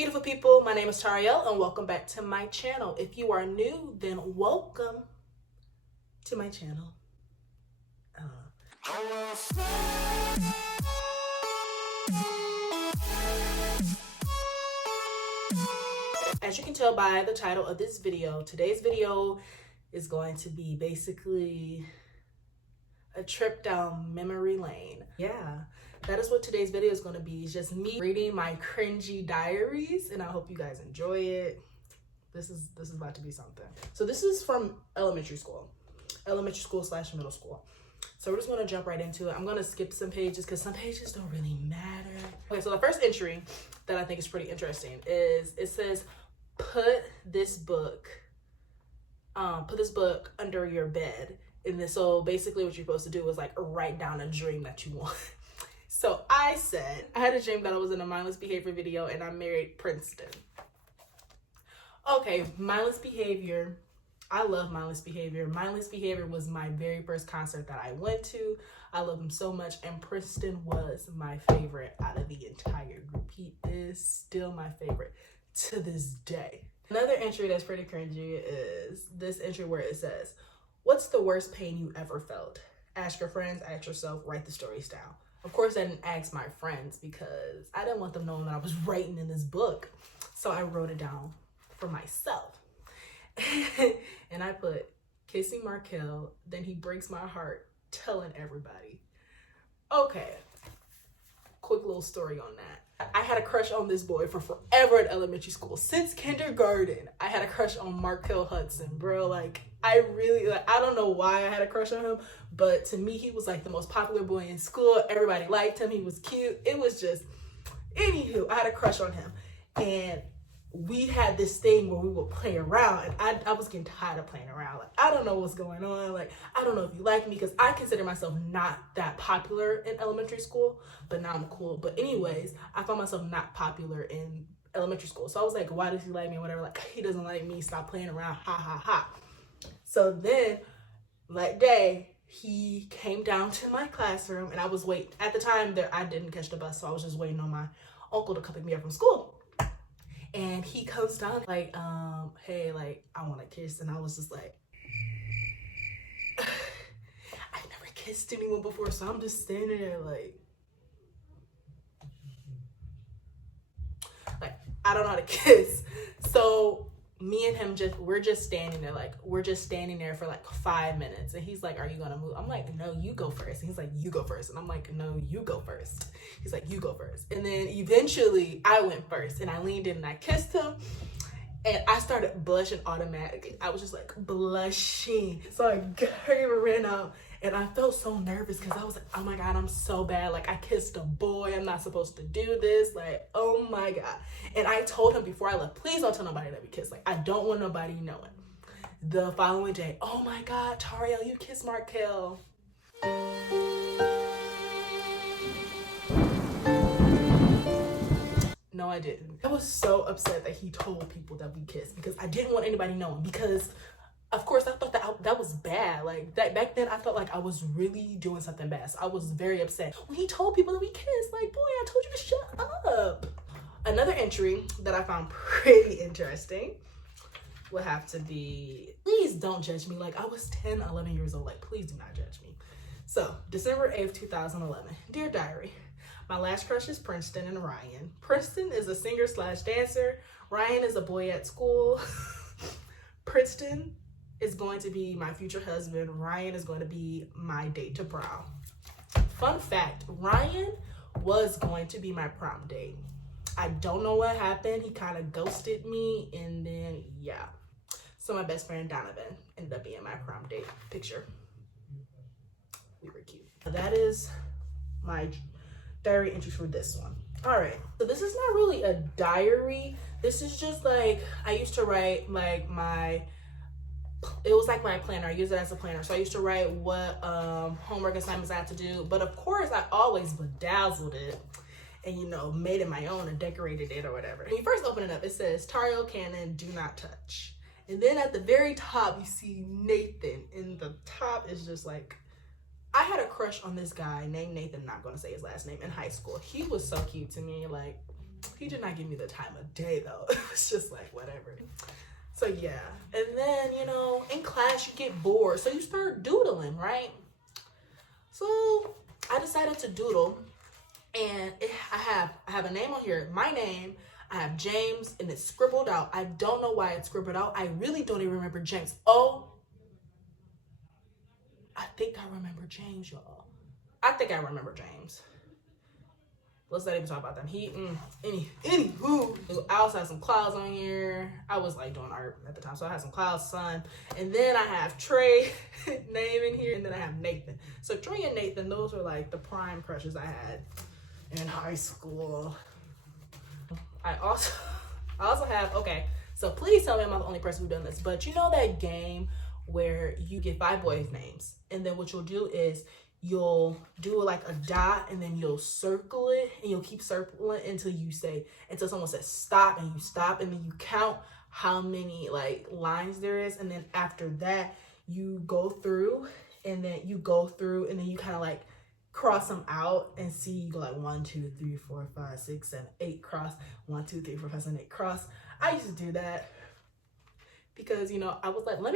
beautiful people, my name is Tariel and welcome back to my channel. If you are new, then welcome to my channel. As you can tell by the title of this video, today's video is going to be basically a trip down memory lane. Yeah, that is what today's video is going to be. It's just me reading my cringy diaries, and I hope you guys enjoy it. This is about to be something. So this is from elementary school / middle school. So we're just going to jump right into it. I'm going to skip some pages because some pages don't really matter. Okay, so the first entry that I think is pretty interesting is it says, put this book under your bed. And then, so basically what you're supposed to do is like write down a dream that you want. So I said, I had a dream that I was in a mindless behavior video and I married Princeton. Okay, mindless behavior. I love mindless behavior. Mindless behavior was my very first concert that I went to. I love him so much, and Princeton was my favorite out of the entire group. He is still my favorite to this day. Another entry that's pretty cringy is this entry where it says, what's the worst pain you ever felt? Ask your friends, ask yourself, write the stories down. Of course, I didn't ask my friends because I didn't want them knowing that I was writing in this book. So I wrote it down for myself. And I put, kissing Markel, then he breaks my heart, telling everybody. Okay, quick little story on that. I had a crush on this boy for forever at elementary school. Since kindergarten, I had a crush on Markel Hudson, bro. Like, I don't know why I had a crush on him, but to me, he was like the most popular boy in school. Everybody liked him. He was cute. It was just, anywho, I had a crush on him. And we had this thing where we would play around, and I was getting tired of playing around. Like, I don't know what's going on. Like, I don't know if you like me, because I consider myself not that popular in elementary school, but now I'm cool. But anyways, I found myself not popular in elementary school. So I was like, why does he like me? Whatever. Like, he doesn't like me. Stop playing around. Ha, ha, ha. So then that day, he came down to my classroom, and I was waiting. At the time, I didn't catch the bus, so I was just waiting on my uncle to come pick me up from school. And he comes down like, hey, like, I want to kiss. And I was just like, I've never kissed anyone before, so I'm just standing there like, I don't know how to kiss. So me and him we're just standing there for like 5 minutes. And he's like, are you gonna move? I'm like, no, you go first. And he's like, you go first. And I'm like, no, you go first. He's like, you go first. And then eventually I went first, and I leaned in and I kissed him, and I started blushing automatically. I was just like blushing. So I ran out, and I felt so nervous because I was like, oh my God, I'm so bad. Like, I kissed a boy. I'm not supposed to do this. Like, oh my God. And I told him before I left, please don't tell nobody that we kissed. Like, I don't want nobody knowing. The following day, oh my God, Tariel, you kissed Markel. No, I didn't. I was so upset that he told people that we kissed because I didn't want anybody knowing, because of course I thought that was bad. Like, that back then I felt like I was really doing something bad. So I was very upset when he told people that we kissed. Like, boy, I told you to shut up. Another entry that I found pretty interesting would have to be, please don't judge me. Like, I was 10, 11 years old. Like, please do not judge me. So December 8th, 2011. Dear Diary, my last crush is Princeton and Ryan. Princeton is a singer/dancer. Ryan is a boy at school. Princeton is going to be my future husband. Ryan is going to be my date to prom. Fun fact, Ryan was going to be my prom date. I don't know what happened. He kind of ghosted me, and then, yeah. So my best friend Donovan ended up being my prom date picture. We were cute. That is my diary entry for this one. All right, so this is not really a diary. This is just like, I used to write like it was like my planner. I use it as a planner. So I used to write what homework assignments I had to do. But of course, I always bedazzled it and, you know, made it my own and decorated it or whatever. When you first open it up, it says, Tariel Cannon, do not touch. And then at the very top, you see Nathan. And the top is just like, I had a crush on this guy named Nathan. I'm not going to say his last name, in high school. He was so cute to me. Like, He did not give me the time of day though. It was just like whatever. So yeah, and then you know, in class you get bored, so you start doodling, right? So I decided to doodle, and I have a name on here, my name. I have James, and it's scribbled out. I don't know why it's scribbled out. I really don't even remember James. Oh, I think I remember James, y'all. I think I remember James. Let's not even talk about them. Anywho, I also had some clouds on here. I was like doing art at the time, so I had some clouds, sun, and then I have Trey name in here, and then I have Nathan. So Trey and Nathan, those were like the prime crushes I had in high school. I also have, okay, so please tell me I'm not the only person who done this, but you know that game where you get 5 boys' names, and then what you'll do is you'll do like a dot, and then you'll circle it, and you'll keep circling until someone says stop, and you stop, and then you count how many like lines there is, and then after that you go through, and then you kind of like cross them out and see, you go like 1 2 3 4 5 6 7 8 cross, 1 2 3 4 5 7 8 cross. I used to do that because, you know, I was like, let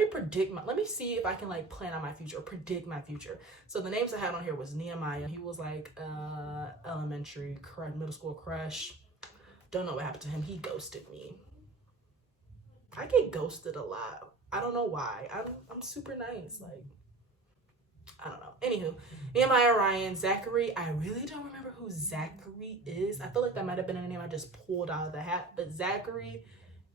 me see if I can like plan out my future or predict my future. So the names I had on here was Nehemiah. He was like elementary crush, middle school crush. Don't know what happened to him. He ghosted me. I get ghosted a lot. I don't know why. I'm super nice. Like, I don't know. Anywho, Nehemiah, Ryan, Zachary. I really don't remember who Zachary is. I feel like that might have been a name I just pulled out of the hat. But Zachary,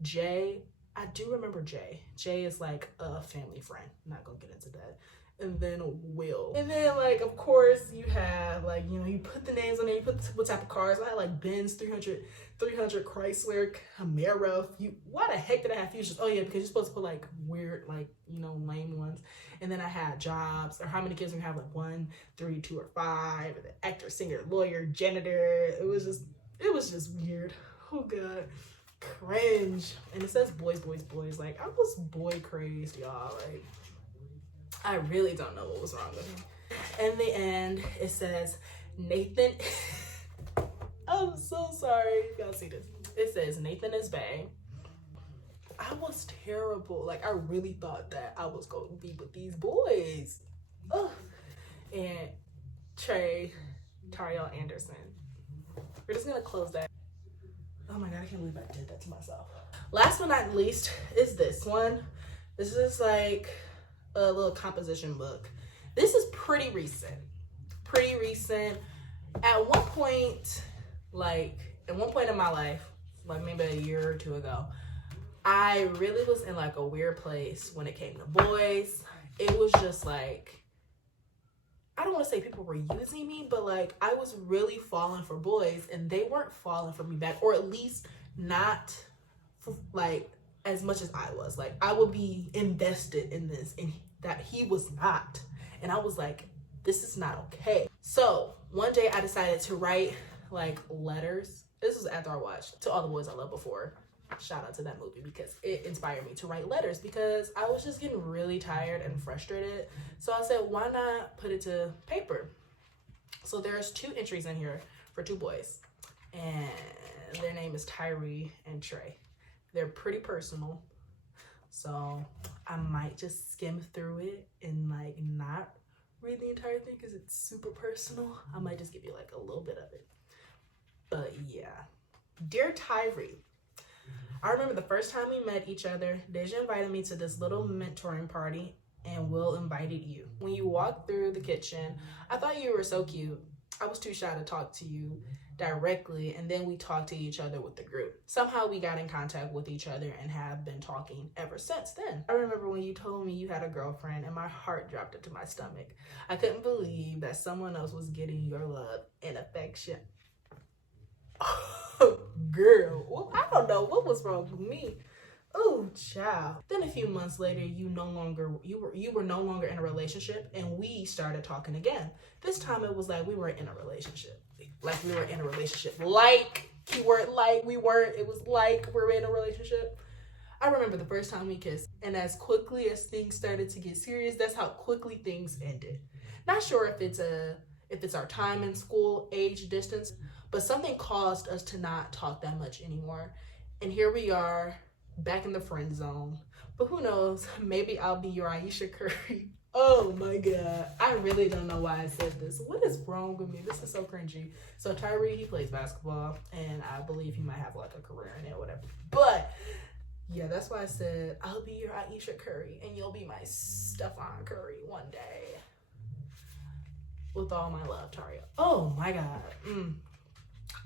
Jay. I do remember Jay. Jay is like a family friend. I'm not gonna get into that. And then Will. And then like, of course, you have like, you know, you put the names on there, you put what type of cars. I had like Benz 300 Chrysler, Camaro. Why the heck did I have futures? Oh yeah, because you're supposed to put like weird, like, you know, lame ones. And then I had jobs, or how many kids we have, like 1, 3, 2, or 5. And then actor, singer, lawyer, janitor. It was just weird. Oh God. Cringe. And it says boys. Like, I was boy crazed, y'all. Like, I really don't know what was wrong with me. In the end, it says Nathan. I'm so sorry. Y'all see this? It says Nathan is bae. I was terrible. Like, I really thought that I was going to be with these boys. Ugh. And Trey, Tariel Anderson. We're just gonna close that. Oh my God, I can't believe I did that to myself. Last but not least is this one. This is like a little composition book. This is pretty recent. At one point in my life, like maybe a year or 2 ago, I really was in like a weird place when it came to boys. It was just like, I don't want to say people were using me, but like I was really falling for boys and they weren't falling for me back, or at least not like as much as I was. Like, I would be invested in this and that he was not. And I was like, this is not okay. So one day I decided to write like letters. This was after I watched To All the Boys I Loved Before. Shout out to that movie because it inspired me to write letters because I was just getting really tired and frustrated. So I said, why not put it to paper? So there's 2 entries in here for 2 boys, and their name is Tyree and Trey. They're pretty personal, so I might just skim through it and like not read the entire thing because it's super personal. I might just give you like a little bit of it. But yeah. Dear Tyree, I remember the first time we met each other, Deja invited me to this little mentoring party, and Will invited you. When you walked through the kitchen, I thought you were so cute. I was too shy to talk to you directly, and then we talked to each other with the group. Somehow we got in contact with each other and have been talking ever since then. I remember when you told me you had a girlfriend, and my heart dropped into my stomach. I couldn't believe that someone else was getting your love and affection. Girl, well, I don't know what was wrong with me. Oh, child. Then a few months later, you were no longer in a relationship, and we started talking again. This time it was like we were in a relationship. Like, keyword like, we weren't. It was like we were in a relationship. I remember the first time we kissed, and as quickly as things started to get serious, that's how quickly things ended. Not sure if it's our time in school, age, distance, But something caused us to not talk that much anymore. And here we are, back in the friend zone. But who knows, maybe I'll be your Aisha Curry. Oh my God. I really don't know why I said this. What is wrong with me? This is so cringy. So Tyree, he plays basketball, and I believe he might have like a career in it or whatever. But yeah, that's why I said I'll be your Aisha Curry and you'll be my Stephon Curry one day. With all my love, Taria. Oh my God.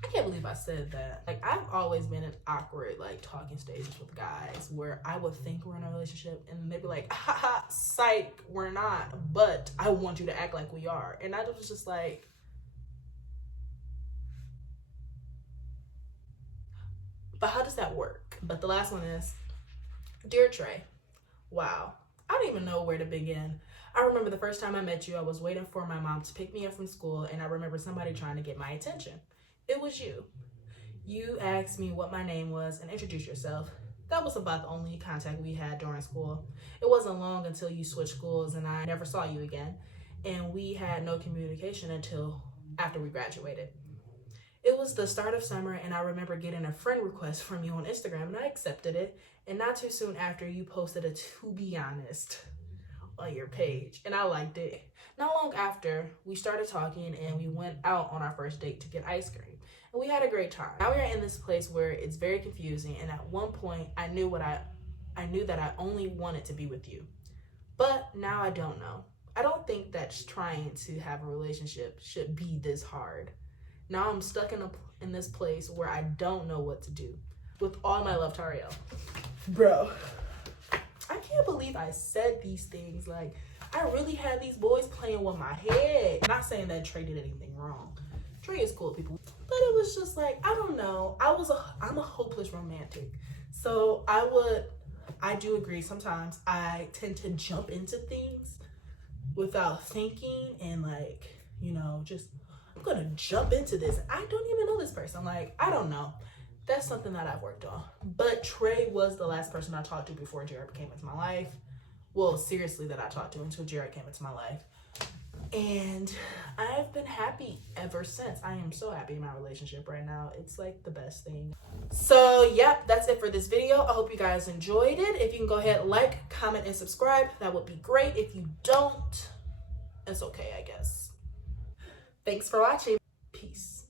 I can't believe I said that. Like, I've always been in awkward, like, talking stages with guys where I would think we're in a relationship and they'd be like, haha, psych, we're not, but I want you to act like we are. And I was just like, but how does that work? But the last one is, Dear Trey, wow, I don't even know where to begin. I remember the first time I met you, I was waiting for my mom to pick me up from school, and I remember somebody trying to get my attention. It was you. You asked me what my name was and introduced yourself. That was about the only contact we had during school. It wasn't long until you switched schools and I never saw you again, and we had no communication until after we graduated. It was the start of summer, and I remember getting a friend request from you on Instagram, and I accepted it. And not too soon after, you posted a "to be honest" on your page, and I liked it. Not long after, we started talking, and we went out on our first date to get ice cream, and we had a great time. Now we are in this place where it's very confusing, and at one point, I knew that I only wanted to be with you, but now I don't know. I don't think that trying to have a relationship should be this hard. Now I'm stuck in this place where I don't know what to do. With all my love, Tariel. Bro, I can't believe I said these things. Like, I really had these boys playing with my head. Not saying that Trey did anything wrong. Trey is cool, people. But it was just like, I don't know. I'm a hopeless romantic. So I do agree. Sometimes I tend to jump into things without thinking and like, just I'm gonna jump into this. I don't even know this person. Like, I don't know. That's something that I've worked on. But Trey was the last person I talked to before Jared came into my life. Well, seriously, that I talked to until Jared came into my life. And I've been happy ever since. I am so happy in my relationship right now. It's like the best thing. So, yep, that's it for this video. I hope you guys enjoyed it. If you can go ahead, like, comment, and subscribe, that would be great. If you don't, it's okay, I guess. Thanks for watching. Peace.